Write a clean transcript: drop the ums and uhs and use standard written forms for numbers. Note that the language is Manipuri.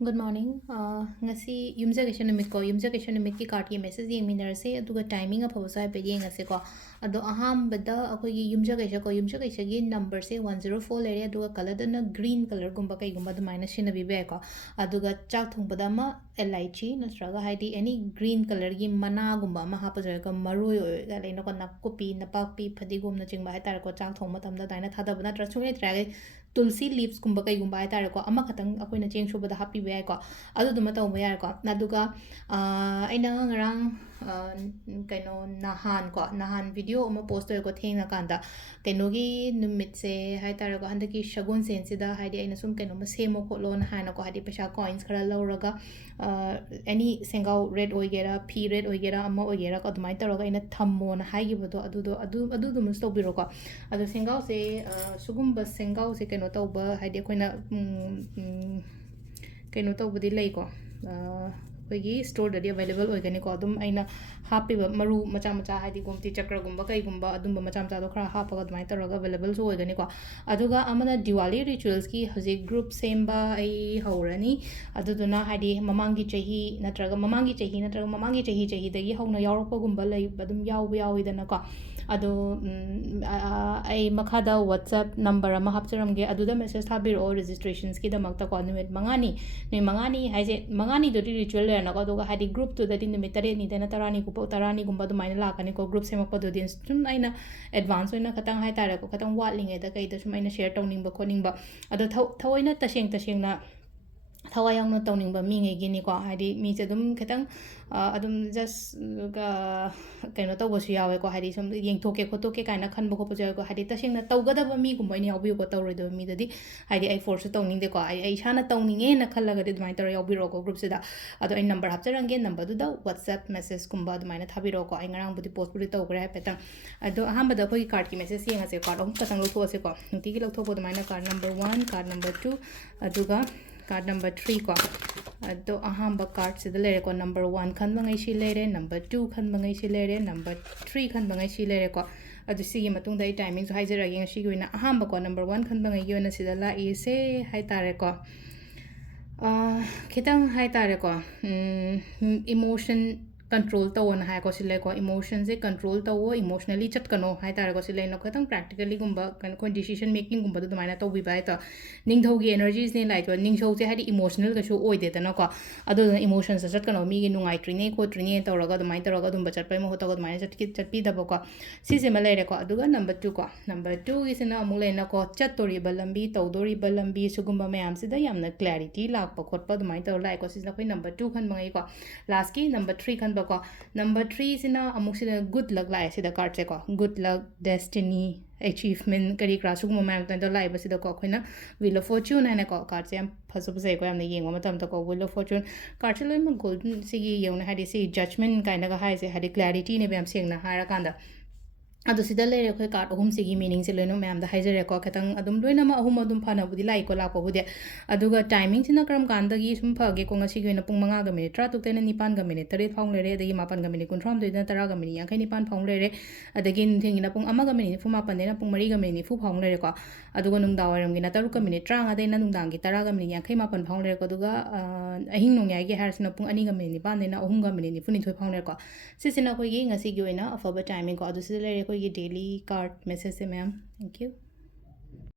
Good morning. Ngasi yumjagation numit ko yumjagation numit ki card ki message yengminarase aduga timing aphaba sai pe yengase ko ado aham bada akoi gi yumjagation gi number se 104 lere aduga color dana green color gumba kai gumba dumaina shina bibe ko aduga chak thong bada ma elaichi nasraga haidi any green color gi mana gumba ma hapa jare ko maroi ga leino ko nakupi napakpi phadi gumna chingba hai tar ko chak thong ma tamda daina thada bana trachung trage tulsi leaves kumba kai gumba hai tar ko ama khatang akoi na cheng shubada happy be ko adu duma tawba yar ko naduga aina ngarang kaino nahan video ama post ko thengna kanda kaino gi numit se hai tar ko handaki shagun sen sida haidi aina sum kaino ma semo ko lon hana ko hadi pesha coins khara lawraga any sengau red oigera p red oigera ama oigera ko dumai taraga aina thammo na haigi bodo adu dum stop biro ko adu sengau se sugumba sengau se kaino tawba haidi koina kaino tawbudi lei ko ꯑꯩꯈꯣꯏꯒꯤ ꯁ꯭ꯇꯣꯔꯗꯗꯤ ꯑꯦꯕꯥꯏꯂꯦꯕꯜ ꯑꯣꯏꯒꯅꯤꯀꯣ ꯑꯗꯨꯝ ꯑꯩꯅ ꯍꯥꯞꯄꯤꯕ ꯃꯔꯨ ꯃꯆꯥ ꯃꯆꯥ ꯍꯥꯏꯗꯤ ꯒꯣꯃꯇꯤ ꯆꯀ꯭ꯔꯒꯨꯝꯕ ꯀꯩꯒꯨꯝꯕ ꯑꯗꯨꯝꯕ ꯃꯆꯥ ꯃꯆꯥꯗꯣ ꯈꯔ ꯍꯥꯞꯄꯒ ꯑꯗꯨꯃꯥꯏꯅ ꯇꯧꯔꯒ ꯑꯦꯕꯥꯏꯂꯦꯕꯜꯁꯨ ꯑꯣꯏꯒꯅꯤꯀꯣ ꯑꯗꯨꯒ ꯑꯃꯅ ꯗꯤꯋꯥꯂꯤ ꯔꯤꯆꯨꯋꯦꯜꯁꯀꯤ ꯍꯧꯖꯤꯛ ꯒ꯭ꯔꯨꯞ ꯁꯦꯝꯕ ꯑꯩ ꯍꯧꯔꯅꯤ ꯑꯗꯨꯗꯨꯅ ꯍꯥꯏꯗꯤ ꯃꯃꯥꯡꯒꯤ ꯆꯍꯤꯗꯒꯤ ꯍꯧꯅ ꯌꯥꯎꯔꯛꯄꯒꯨꯝꯕ ꯂꯩꯕ ꯑꯗꯨꯝ ꯌꯥꯎꯕ ꯌꯥꯎꯋꯤꯗꯅꯀꯣ ꯑꯗꯣ ꯑꯩ ꯃꯈꯥꯗ ꯋꯥꯠꯁꯑꯦꯞ ꯅꯝꯕꯔ ꯑꯃ ꯍꯥꯞꯆꯔꯝꯒꯦ ꯑꯗꯨꯗ ꯃꯦꯁꯦꯖ ꯊꯥꯕꯤꯔꯛꯑꯣ ꯔꯦꯖꯤꯁꯇ꯭ꯔꯦꯁꯟꯁꯀꯤꯗꯃꯛꯇꯀꯣ ꯅꯨꯃꯤꯠ ꯃꯉꯥꯅꯤ ꯅꯨꯃꯤꯠ ꯃꯉꯥꯅꯤ ꯍꯥꯏꯁꯦ ꯃꯉꯥꯅꯤꯗꯨꯗꯤ ꯔꯤꯆꯨꯋꯦꯜ ꯂꯩꯔꯅꯀꯣ ꯑꯗꯨꯒ ꯍꯥꯏꯗꯤ ꯒ꯭ꯔꯨꯞꯇꯨꯗꯗꯤ ꯅꯨꯃꯤꯠ ꯇꯔꯦꯠꯅꯤꯗꯅ ꯇꯔꯥꯅꯤꯒꯨꯝꯕ ꯑꯗꯨꯃꯥꯏꯅ ꯂꯥꯛꯀꯅꯤꯀꯣ ꯒ꯭ꯔꯨꯞ ꯁꯦꯝꯃꯛꯄꯗꯨꯗꯤ ꯁꯨꯝ ꯑꯩꯅ ꯑꯦꯗꯚꯥꯟꯁ ꯑꯣꯏꯅ ꯈꯇꯪ ꯍꯥꯏꯇꯥꯔꯦꯀꯣ ꯈꯇꯪ ꯋꯥꯠꯂꯤꯉꯩꯗ ꯀꯩꯗ ꯁꯨꯝ ꯑꯩꯅ ꯁꯦꯌꯔ ꯇꯧꯅꯤꯡꯕ ꯈꯣꯠꯅꯤꯡꯕ ꯑꯗꯣ ꯊꯑꯣꯏꯅ ꯇꯁꯦꯡꯅ ꯊꯋꯥꯏ ꯌꯥꯎꯅ ꯇꯧꯅꯤꯡꯕ ꯃꯤꯉꯩꯒꯤꯅꯤꯀꯣ ꯍꯥꯏꯗꯤ ꯃꯤꯁꯦ ꯑꯗꯨꯝ ꯈꯤꯇꯪ ꯑꯗꯨꯝ ꯖꯁ ꯀꯩꯅꯣ ꯇꯧꯕꯁꯨ ꯌꯥꯎꯋꯦꯀꯣ ꯍꯥꯏꯗꯤ ꯁꯨꯝ ꯌꯦꯡꯊꯣꯛꯀꯦ ꯈꯣꯠꯇꯣꯛꯀꯦ ꯀꯥꯏꯅ ꯈꯟꯕ ꯈꯣꯠꯄꯁꯨ ꯌꯥꯎꯋꯦꯀꯣ ꯍꯥꯏꯗꯤ ꯇꯁꯦꯡꯅ ꯇꯧꯒꯗꯕ ꯃꯤꯒꯨꯝꯕ ꯑꯣꯏꯅ ꯌꯥꯎꯕꯤꯌꯨꯀꯣ ꯇꯧꯔꯣꯏꯗꯕ ꯃꯤꯗꯗꯤ ꯍꯥꯏꯗꯤ ꯑꯩ ꯐꯣꯔꯁꯁꯨ ꯇꯧꯅꯤꯡꯗꯦꯀꯣ ꯑꯩ ꯏꯁꯥꯅ ꯇꯧꯅꯤꯡꯉꯦꯅ ꯈꯜꯂꯒꯗꯤ ꯑꯗꯨꯃꯥꯏꯅ ꯇꯧꯔꯒ ꯌꯥꯎꯕꯤꯔꯛꯑꯣꯀꯣ ꯒ꯭ꯔꯨꯞꯁꯤꯗ ꯑꯗꯣ ꯑꯩ ꯅꯝꯕꯔ ꯍꯥꯞꯆꯔꯝꯒꯦ ꯅꯝꯕꯔꯗꯨꯗ ꯋꯥꯠꯁꯑꯦꯞ ꯃꯦꯁꯦꯖꯀꯨꯝꯕ ꯑꯗꯨꯃꯥꯏꯅ ꯊꯥꯕꯤꯔꯛꯑꯣꯀꯣ ꯑꯩ ꯉꯔꯥꯡꯕꯨꯗꯤ ꯄꯣꯁꯄꯨꯗꯤ ꯇꯧꯈ꯭ꯔꯦ ꯍꯥꯏꯐꯦꯠꯇꯪ ꯑꯗꯣ ꯑꯍꯥꯟꯕꯗ ꯑꯩꯈꯣꯏꯒꯤ ꯀꯥꯔꯠꯀꯤ ꯃꯦꯁꯦꯖ ꯌꯦꯡꯉꯁꯦ ꯀꯥꯔꯠ ꯑꯍꯨꯝ ꯈꯛꯇꯪ ꯂꯧꯊꯣꯛꯑꯁꯦꯀꯣ ꯅꯨꯡꯇꯤꯒꯤ ꯂꯧꯊꯣꯛꯄ ꯑꯗꯨꯃꯥꯏꯅ ꯀꯥꯔꯠ ꯅꯝꯕꯔ 1 ꯀꯥꯔꯠ ꯅꯝꯕꯔ 2 ꯑꯗꯨꯒ ꯀꯥꯔꯠ ꯅꯝꯕꯔ 3 ꯀꯣ ꯑꯗꯣ ꯑꯍꯥꯟꯕ ꯀꯥꯔꯠꯁꯤꯗ ꯂꯩꯔꯦꯀꯣ ꯅꯝꯕꯔ 1 ꯈꯟꯕꯉꯩ ꯁꯤ ꯂꯩꯔꯦ ꯅꯝꯕꯔ 2 ꯈꯟꯕꯉꯩ ꯁꯤ ꯂꯩꯔꯦ ꯅꯝꯕꯔ 3 ꯈꯟꯕꯉꯩ ꯁꯤ ꯂꯩꯔꯦꯀꯣ ꯑꯗꯨ ꯁꯤꯒꯤ ꯃꯇꯨꯡꯗ ꯑꯩ ꯇꯥꯏꯃꯤꯡꯁꯨ ꯍꯥꯏꯖꯔꯛꯑꯒꯦ ꯉꯁꯤꯒꯤ ꯑꯣꯏꯅ ꯑꯍꯥꯟꯕꯀꯣ ꯅꯝꯕꯔ 1 ꯈꯟꯕꯉꯩꯒꯤ ꯑꯣꯏꯅ ꯁꯤꯗ ꯂꯥꯛꯏꯁꯦ ꯍꯥꯏꯇꯥꯔꯦꯀꯣ ꯈꯤꯇꯪ ꯍꯥꯏꯇꯥꯔꯦꯀꯣ ꯏꯃꯣꯁꯟ ꯀꯟꯇ꯭ꯔꯣꯜ ꯇꯧꯑꯣꯅ ꯍꯥꯏꯀꯣ ꯁꯤ ꯂꯩꯀꯣ ꯏꯃꯣꯁꯟꯁꯦ ꯀꯟꯇ꯭ꯔꯣꯜ ꯇꯧꯋꯣ ꯏꯃꯣꯁꯅꯦꯂꯤ ꯆꯠꯀꯅꯣ ꯍꯥꯏꯇꯥꯔꯦꯀꯣ ꯁꯤ ꯂꯩꯅ ꯈꯤꯇꯪ ꯄ꯭ꯔꯦꯛꯇꯤꯀꯦꯂꯤꯒꯨꯝꯕ ꯀꯩꯅꯣ ꯑꯩꯈꯣꯏ ꯗꯤꯁꯤಷꯟ ꯃꯦꯀꯤꯡꯒꯨꯝꯕꯗꯣ ꯑꯗꯨꯃꯥꯏꯅ ꯇꯧꯕꯤꯕ ꯍꯥꯏꯇꯥꯔꯦ ꯅꯤꯡꯊꯧꯒꯤ ꯑꯦꯅꯔꯖꯤꯁꯅꯦ ꯂꯥꯛꯏꯗꯣ ꯅꯤꯡꯊꯧꯁꯦ ꯍꯥꯏꯗꯤ ꯏꯃꯣꯁꯅꯦꯜ ꯀꯩꯁꯨ ꯑꯣꯏꯗꯦꯗꯅꯀꯣ ꯑꯗꯨꯗꯨꯅ ꯏꯃꯣꯁꯟꯁꯦ ꯆꯠꯀꯅꯣ ꯃꯤꯒꯤ ꯅꯨꯡꯉꯥꯏꯇ꯭ꯔꯤꯅꯦ ꯈꯣꯠꯇ꯭ꯔꯤꯅꯦ ꯇꯧꯔꯒ ꯑꯗꯨꯃꯥꯏꯅ ꯇꯧꯔꯒ ꯑꯗꯨꯝꯕ ꯆꯠꯄꯩ ꯃꯍꯨꯠꯇꯒ ꯑꯗꯨꯃꯥꯏꯅ ꯆꯠꯄꯤꯗꯕꯀꯣ ꯁꯤꯁꯤꯃ ꯂꯩꯔꯦꯀꯣ ꯑꯗꯨꯒ ꯅꯝꯕꯔ 2 ꯀꯣ ꯅꯝꯕꯔ 2ꯒꯤꯁꯤꯅ ꯑꯃꯨꯛ ꯂꯩꯅꯀꯣ ꯆꯠꯇꯣꯔꯤꯕ ꯂꯝꯕꯤ ꯇꯧꯗꯣꯔꯤꯕ ꯂꯝꯕꯤ ꯁꯤꯒꯨꯝꯕ ꯃꯌꯥꯝꯁꯤꯗ ꯌꯥꯝꯅ ꯀ꯭ꯂꯦꯔꯤꯇꯤ ꯂꯥꯛꯄ ꯈꯣꯠꯄ ꯑꯗꯨꯃꯥꯏꯅ ꯇꯧꯔ ꯂꯥꯛꯑꯦꯀꯣ ꯁꯤꯁꯤꯅ ꯑꯩꯈꯣꯏ ꯅꯝꯕꯔ 2 ꯈꯟꯕꯉꯩꯀꯣ ꯂꯥꯁꯀꯤ ꯅꯝꯕꯔ 3 ꯈꯟꯕꯀꯣ ꯅꯝꯕर 3 सिना अमुक सिदा गुड लक लाए सिदा कार्ड से को गुड लक डेस्टिनी अचीवमेंट करी क्रा सुगुम मैम तंदो लाए बसिदा को अखोइना व्हील ऑफ फॉर्च्यून है को कार्ड से हम फसो फसे को हमने येंगो मतम तो को व्हील ऑफ फॉर्च्यून कार्ड से लोइ म गोल्डन सिगी येउना हादि सि जजमेंट काइना का हाइ से हादि क्लैरिटी ने बेम सेंगना हारा कांदा अदो सिदा लेरे अखोइ कार्ड अहुम सिगी मीनिंग से लोइनो मैम दा हाइजरे को खतंग अदुम लोइना म अहुम अदुम फाना बुदि लाई को लाको बुदि अदुगा टाइमिंग सिना क्रम कांदगी सुम फगे को ngasi गइना पुंग 5 गा मिनिट 3 तुक्तेना 9 गा मिनिट 3 फाउंग लेरे अदगी 9 गा मिनिट 13 दोइना 10 गा मिनिट 59 फाउंग लेरे अदगी थिंगिना पुंग 1 गा मिनिट 9 देना पुंग 3 गा मिनिट 4 फाउंग लेरे को अदुगा नुंगदा वरमगिना 3 गा मिनिट 30 देना नुंगदांगी 10 गा मिनिट 59 फाउंग लेरे को अदुगा अहिंग नोंयागी हारसिना पुंग 2 गा मिनिट 9 देना 3 गा मिनिट 29 फाउंग लेरे को सिसिना कोई ngasi gi oina afaba timing ko adu sida lere ko gi daily card message se ma'am thank you